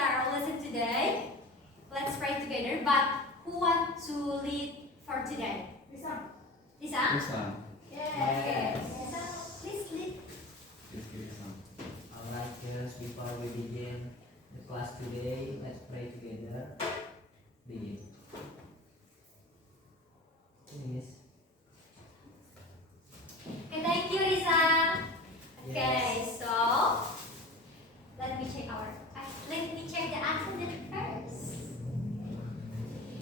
start our lesson today. Let's pray together. But who wants to lead for today? Lisa. Lisa? Lisa. Okay. Lisa, please lead. Alright, girls, before we begin the class today, let's pray together. Begin. Please. Okay, thank you, Lisa. Okay, so let me check the alphabet first.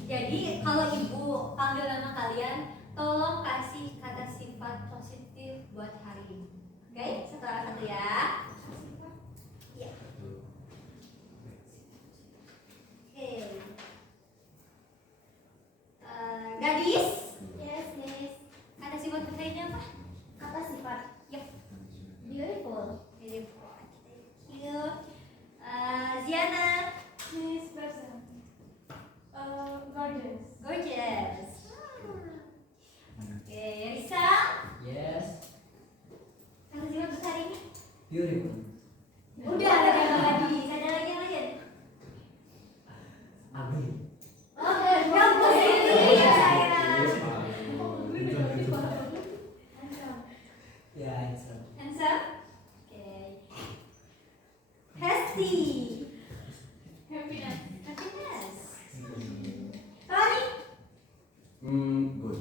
Jadi kalau ibu panggil nama kalian, tolong kasih kata sifat positif buat hari ini. Oke, satu ya. Iya. Oke. Gadis. Yes, miss. Kata sifat buat hari ini apa? Kata sifat Yep. beautiful. Beautiful. Thank you. Ziana. Miss person. Gorgeous. Gorgeous. Oke, Risa. Yes. Kata sifat buat hari ini? Beautiful. Udah ada yang lagi. Ada lagi yang lain? Ugly. Oh, yang positif ya saya. Yeah, handsome. Handsome. Oke. Hasty. Happiness. Happiness. Rani. Good.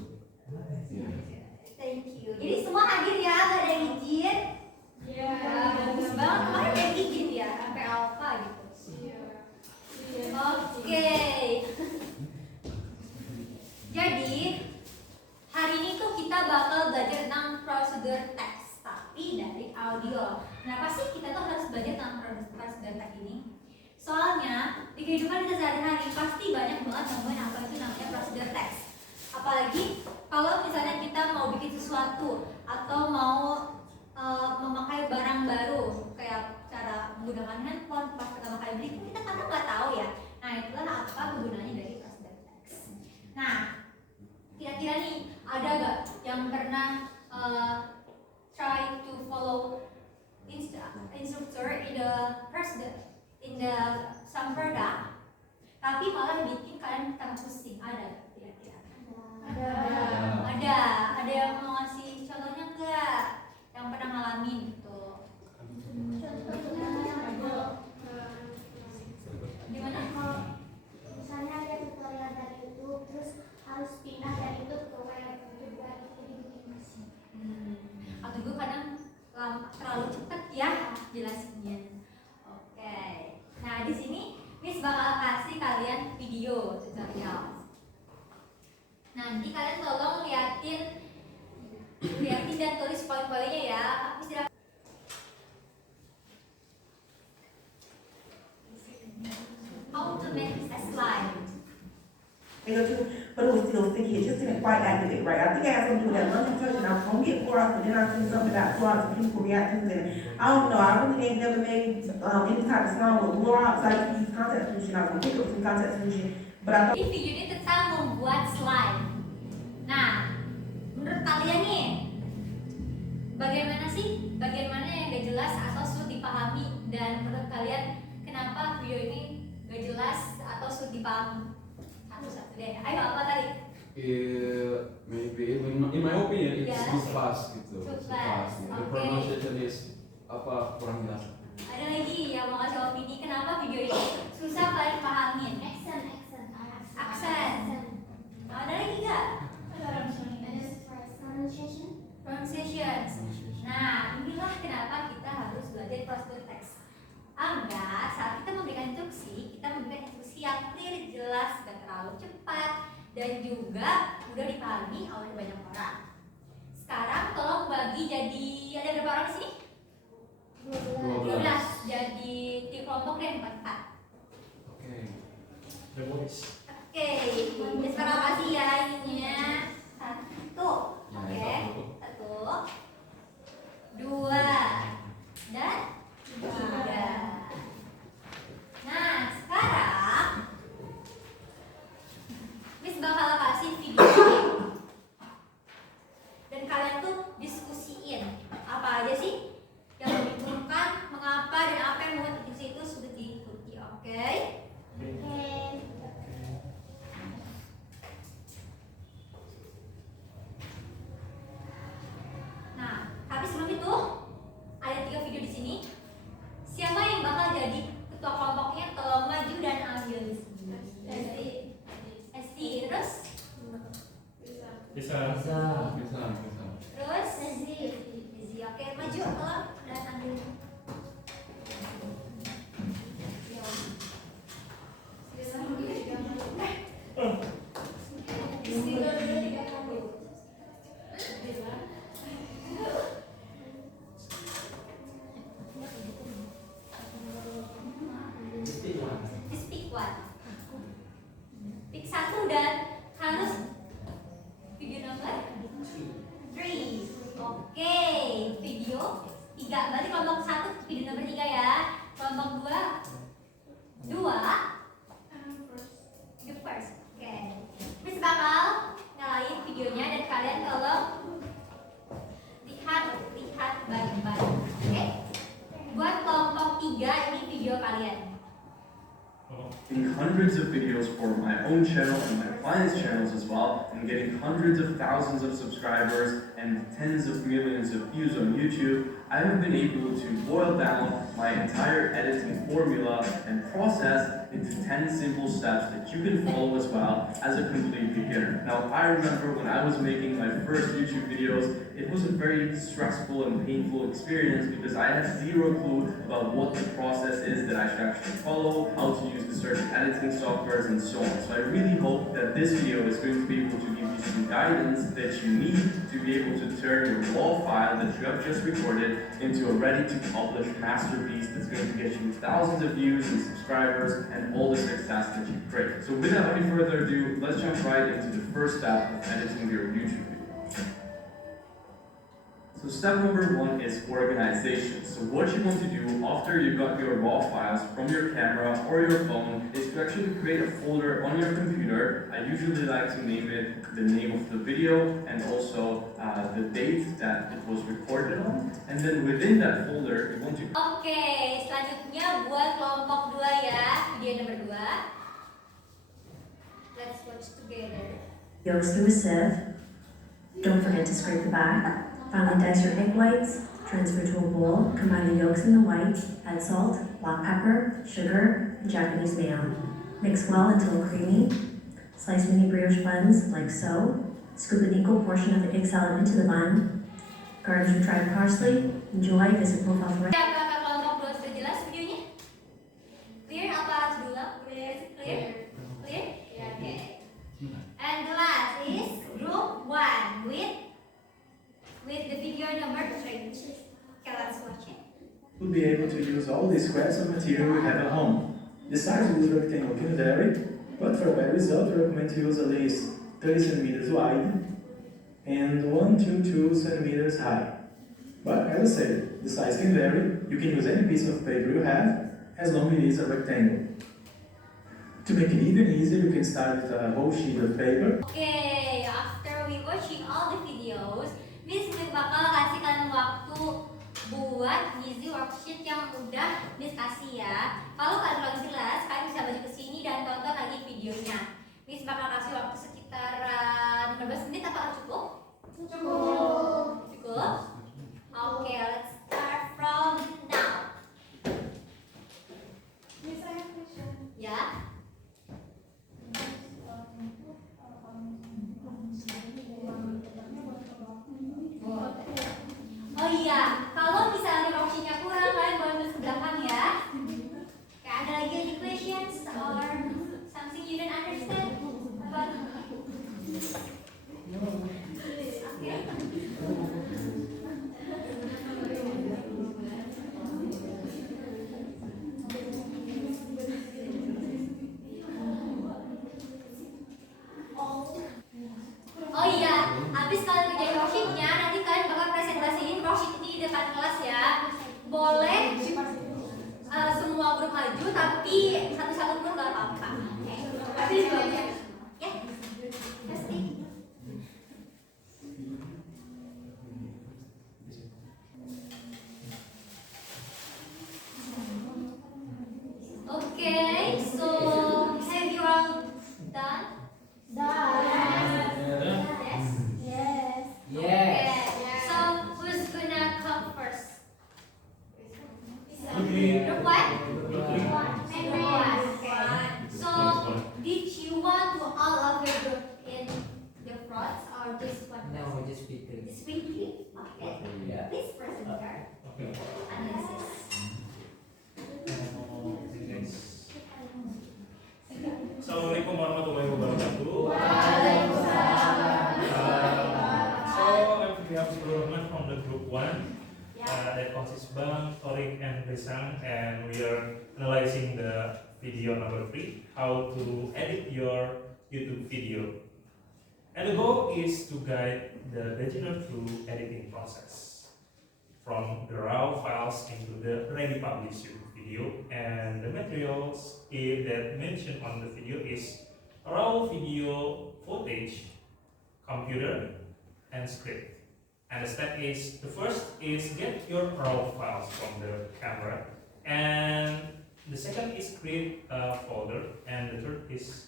Thank you. Jadi semua hadir ya, nggak ada yang izin. Yeah. Wah, bagus banget. Kemarin ada yang izin ya, sampai alpha gitu. Oke. Jadi hari ini tuh kita bakal belajar tentang prosedur teks, tapi dari audio. Kenapa sih kita tuh harus belajar tentang prosedur teks ini? Soalnya di kehidupan kita sehari-hari pasti banyak banget nemuin apa itu namanya prosedur teks. Apalagi kalau misalnya kita mau bikin sesuatu atau mau memakai barang baru, kayak cara menggunakan handphone pas pertama kali beli, kita kadang nggak tahu ya. Nah, itulah apa kegunaannya dari prosedur teks. Nah, kira-kira nih ada gak yang pernah try to follow instructor in the some product, tapi malah bikin kalian tambah pusing? Ada gak kira-kira? Ada yang mau ngasih contohnya nggak? Yang pernah ngalamin gitu? Gimana? Misalnya ada tutorial dari YouTube, terus harus pindah dari YouTube ke web juga itu dibikin mesin. Atau gue kadang terlalu cepet ya jelasinnya. Oke. Nah di sini Miss bakal kasih kalian video tutorial. Nanti kalian tolong liatin dan tulis poin-poinnya ya. Miss silakan. How to make a slide? But it was still sticky. It just didn't quite activate right. I think I had something to do with that lunch touch, and I was gonna get 4 hours, but then I seen something about 2 hours of chemical reactions, and I don't know. I really ain't never made any type of slime with Clorox. I used to use contact solution. I was gonna pick up some contact solution, but I thought. Ini video ini tentang membuat slide. Nah, menurut kalian nih, bagaimana yang gak jelas atau sulit dipahami, dan menurut kalian kenapa video ini gak jelas atau sulit dipahami? Satu-satu deh. Ayo apa tadi? Maybe in my opinion it's Yeah. too fast gitu. Too Too fast, The okay. pronunciation is kurang jelas. Ada lagi yang mau kasih opini kenapa video ini susah kalian pahamin? Accent. Aksen. Ada lagi gak? Pronunciation. Pronunciation. Nah, inilah kenapa kita harus belajar prosedur teks. Agar saat kita memberikan instruksi yang clear, jelas, dan terlalu cepat, dan juga mudah dipahami oleh banyak orang. Sekarang tolong bagi jadi, ada berapa orang di sini? 12. Jadi di kelompok deh 4-4. Oke. Oke, sekarang kasih ya ininya. 1. Oke. 1, 2, dan 3. Nah, sekarang Miss bakal kasih video ini. Dan kalian tuh diskusiin apa aja sih yang membingungkan, mengapa dan apa yang membuat diskusi itu sulit diikuti, oke? Just pick one. Pick satu dan harus video nomor 3. Oke, video 3. Berarti kelompok 1 video nomor 3 ya. Kelompok 2 the first. Oke. Miss bakal nyalain videonya dan kalian tolong lihat baik-baik. Oke. Buat kelompok 3 ini video kalian. Making hundreds of videos for my own channel and my clients' channels as well, and getting hundreds of thousands of subscribers and tens of millions of views on YouTube, I have been able to boil down my entire editing formula and process into 10 simple steps that you can follow as well as a complete beginner. Now, I remember when I was making my first YouTube videos, it was a very stressful and painful experience because I had zero clue about what the process is that I should actually follow, how to use the certain editing softwares and so on. So I really hope that this video is going to be able to give you some guidance that you need to be able to turn your raw file that you have just recorded into a ready-to-publish masterpiece that's going to get you thousands of views and subscribers and all the success that you crave. So without any further ado, let's jump right into the first step of editing your YouTube video. So step number 1 is organization. So what you want to do after you got your raw files from your camera or your phone is to actually create a folder on your computer. I usually like to name it the name of the video and also the date that it was recorded on. And then within that folder, you want to... Oke, selanjutnya buat kelompok 2 ya, video nomor 2. Let's watch together. Yolks through a sieve. Don't forget to scrape the back. Finally, dice your egg whites, transfer to a bowl, combine the yolks and the whites, add salt, black pepper, sugar, and Japanese mayo. Mix well until creamy. Slice mini brioche buns like so. Scoop an equal portion of the egg salad into the bun. Garnish with dried parsley. Enjoy. Visit profile for Apakah kelompok 2 sudah jelas videonya? Clear apa sudah? Clear? Clear? Oke. And the last is group 1 with the video number 3. Okay, let's watch it. We'll be able to use all the squares of material we have at home. The size of this rectangle can vary, but for a better result, we recommend to use at least 30 centimeters wide and 1 to 2 centimeters high. But as I said, the size can vary. You can use any piece of paper you have, as long as it is a rectangle. To make it even easier, you can start with a whole sheet of paper. Okay, after we watching all the videos, Miss bakal kasih kalian waktu buat ngisi worksheet yang udah Miss kasih ya. Kalau kalian kurang jelas, kalian bisa balik ke sini dan tonton lagi videonya. Miss bakal kasih waktu sekitaran 15 menit, apakah cukup? Cukup. Cukup? Oke, let's start from now. Miss, I have a question. Ya. Oh iya, kalau misalnya worksheetnya kurang, kalian boleh nulis ke belakang ya. Kayak ada lagi any questions or something you don't understand about? Oh iya, habis kalian kerjain worksheetnya, nanti kalian bakal presentasiin worksheet ini di depan kelas ya. Boleh semua grup maju, tapi satu-satu grup gak apa-apa. Habis banyak. Ya, pasti. Okay, so have you all done? Yes. Yes. Yes. Okay. So who's gonna come first? Okay. Group one? Okay. And group one. Okay. So did you want to all of your group in the front or just one? No, just pick three. Just pick three. Okay. Yeah. Please present your Okay. analysis. Assalamualaikum warahmatullahi wabarakatuh. So I'm Abdul Rahman from the group 1 that consists Bang, Torik, and Risang, and we are analyzing the video number 3, how to edit your YouTube video. And the goal is to guide the beginner through editing process from the raw files into the ready published YouTube video. And the materials that mentioned on the video is raw video footage, computer, and script. And the step is, the first is get your raw files from the camera, and the second is create a folder, and the third is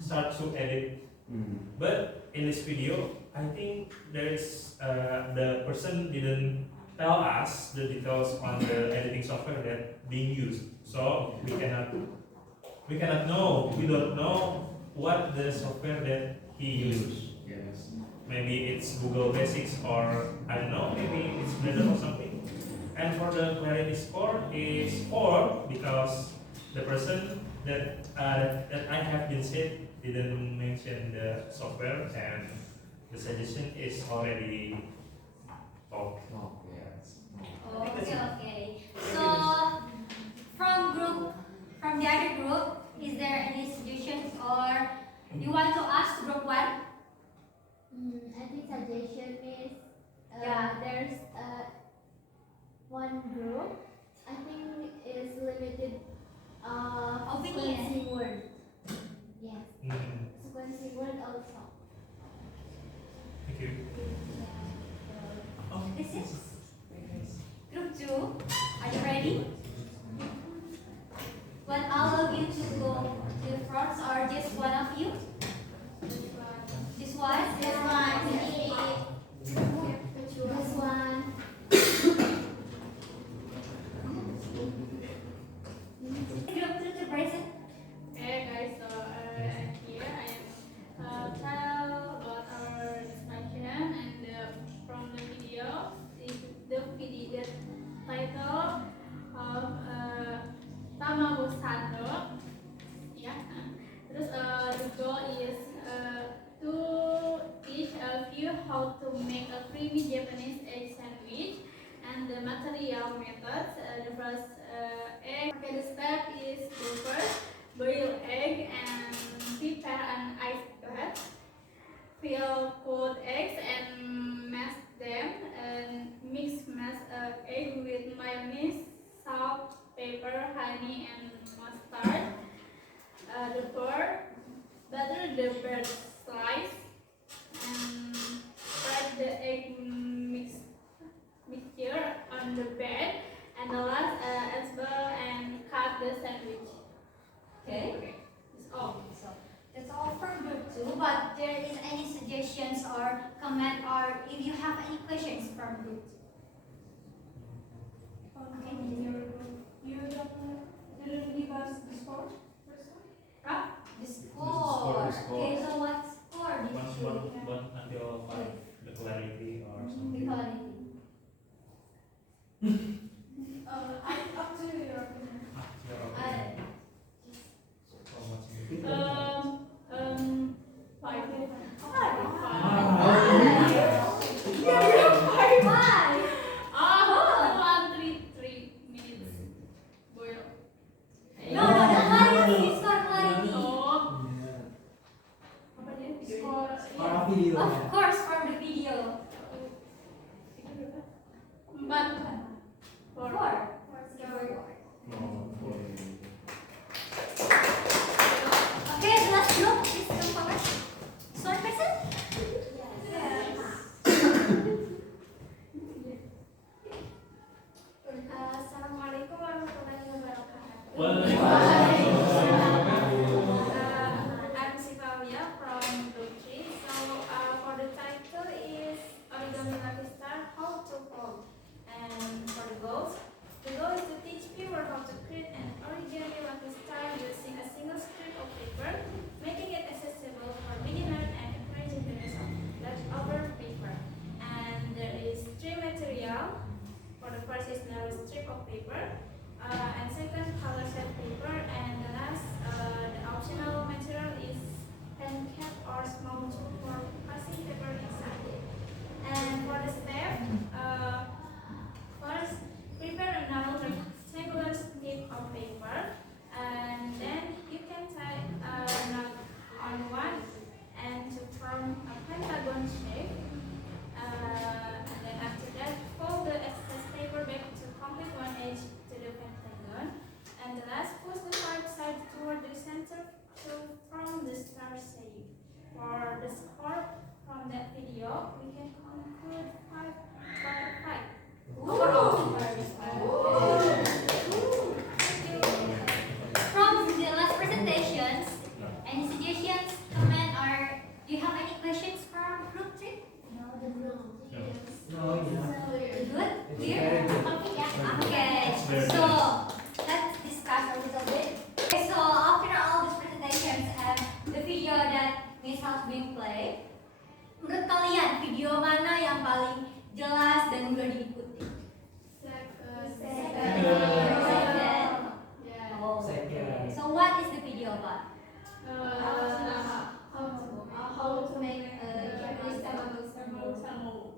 start to edit. But in this video, I think there is the person didn't tell us the details on the editing software that being used, so we don't know what the software that he used. Yes. Maybe it's Google Basics, or I don't know, maybe it's Blender or something. And for the clarity score is 4 because the person that I have been said didn't mention the software, and the suggestion is already talked. Yes. Okay. So from the other group, is there any suggestions or you want to ask group 1? I think suggestion is Yeah. there's one group. I think is limited Opinion. sequencing word. Yes, Mhm. sequencing word also. Thank you. This is group 2. Are you ready? Want all of you to go to the front or just one of you? This one? This one. Group 2 to present. Hey guys, so here I am tell about our discussion, and from the video, the title of Tamago Sando. Yeah. Terus the goal is to teach you how to make a creamy Japanese egg sandwich, and the material methods. The first egg. Okay, the step is to first boil egg and prepare an ice bath. Fill cold eggs and mash them, and mix egg with mayonnaise, salt, pepper, honey, and mustard. Butter the bread slice, and spread the egg mixture on the bed, and the last as well, and cut the sandwich. Okay. That's all. So that's all from group 2. But there is any suggestions or comment, or if you have any questions from group 2? Okay. You didn't give us the score? The score. Okay, so what score did you One until 5, the clarity or the something. quality? Up to your opinion. So much you- Five. Why? 3 minutes. Boil. No, the quality. Score quality. Oh. Apa dia? Score. Para video. Of course, from the video. the score from that video, we can conclude 5/5. Overall. From the last presentations, any suggestions, comment, or do you have any questions from group 3? No, the group. No, yeah. Good? It's Clear? very good. Okay, so let's discuss a little bit. Okay, so after all these presentations and the video that Miss has been play, menurut kalian video mana yang paling jelas dan mudah diikuti? Second. Yeah. Oh, Second. okay. So what is the video about? How to make Japanese tamago.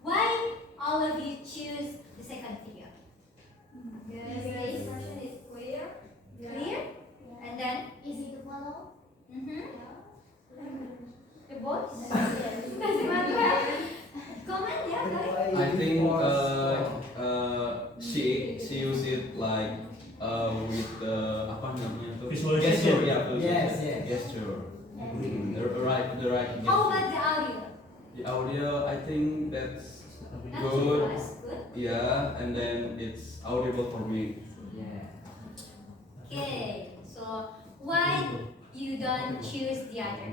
Why all of you choose the second video? Because the instruction is clear. Clear? And then, Easy to follow. the boys? Doesn't matter. Comment, yeah, guys. I think she use it like with apa namanya tuh Visualization. gesture ya Yes, yes. gesture. The right How gesture. about the audio? The audio I think that's That's good. good. Yeah, and then it's audible for me. Yeah. Okay, so why you don't choose the other?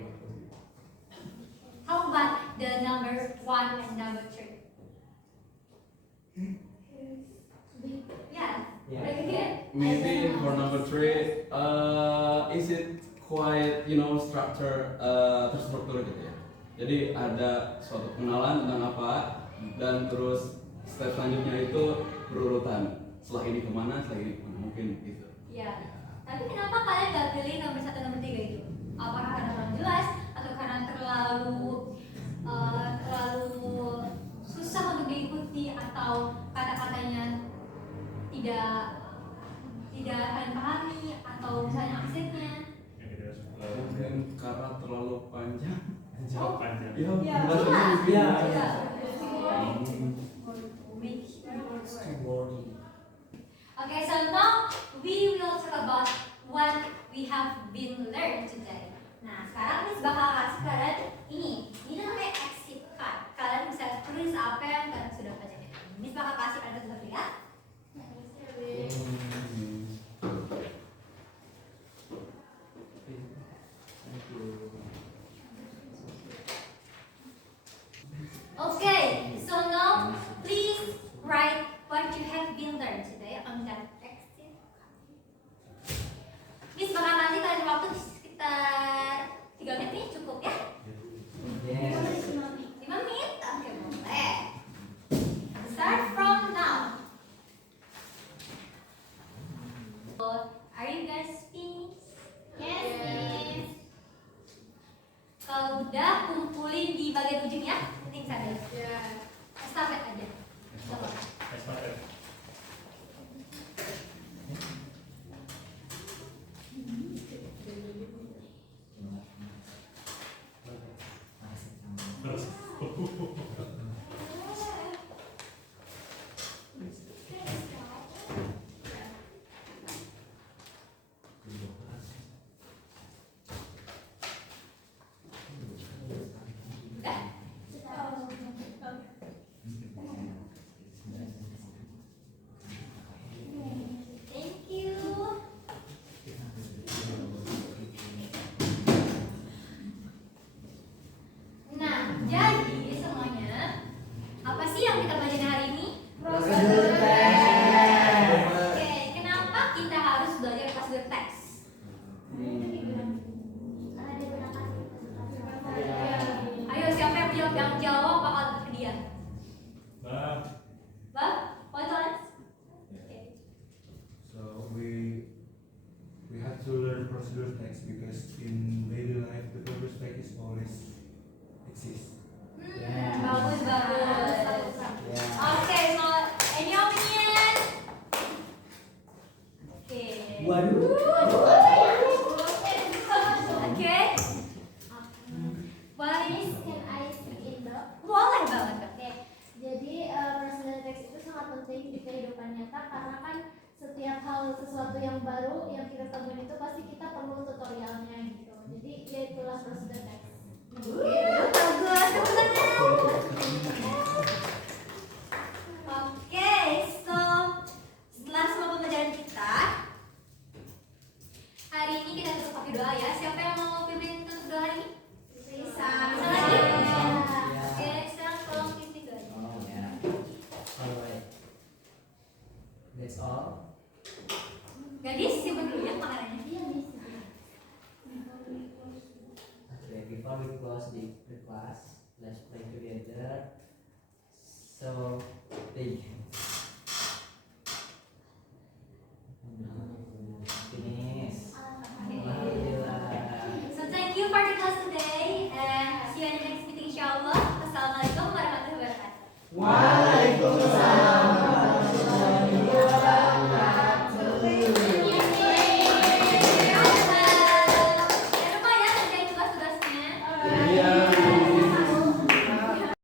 How about the number 1 and number 3? Yeah. Yeah. Very good. Maybe for number 3, is it quite structure terstruktur gitu ya. Jadi ada suatu pengenalan tentang apa dan terus step selanjutnya itu berurutan. Setelah ini kemana, setelah ini kemana, mungkin gitu. Ya. Tapi kenapa kalian gak pilih nomor 1 nomor 3 itu? Apakah karena kurang jelas atau karena terlalu susah untuk diikuti atau kata-katanya tidak kalian pahami atau misalnya aksennya? Mungkin karena terlalu panjang. Jawab panjang. Ya, Ya. Okay, so now we will talk about what we have been learned today. Nah, sekarang Miss bakal kasih kalian ini namanya exit card. Kalian bisa tulis apa yang kalian sudah pelajari. Miss bakal kasih kalian satu-satu ya. Okay, so now please write what you have been learned today on that exit card. Miss bakal kasih kalian waktu sekitar 3 menit nih, cukup ya? Yes. 5 menit? Oke, boleh. Start from now. Are you guys finished? Yes. Kalau udah, kumpulin di bagian ujung ya. Penting sadar. Estafet aja. Coba. Estafet. Terus. Thank you. Nah, jadi semuanya, apa sih yang kita belajar hari ini? Prosedur teks. Oke, kenapa kita harus belajar prosedur teks? Karena dia gunakan Ayo, siapa yang jawab bakal tersedia? Bah, Bang, want to answer? Okay. So we have to learn procedure text because in daily life the purpose text is always exists. Bagus, bagus. Oke, so any opinion? Oke. Waduh. Oke. Boleh Miss? Can I speak in the? Boleh banget. Oke, jadi prosedur teks itu sangat penting di kehidupan nyata karena kan setiap hal sesuatu yang baru yang kita temuin itu pasti kita perlu tutorialnya gitu. Jadi ya itulah prosedur teks. Bagus, tepuk tangan. Oke, so setelah semua pembelajaran kita, hari ini kita tutup pakai doa ya. Siapa yang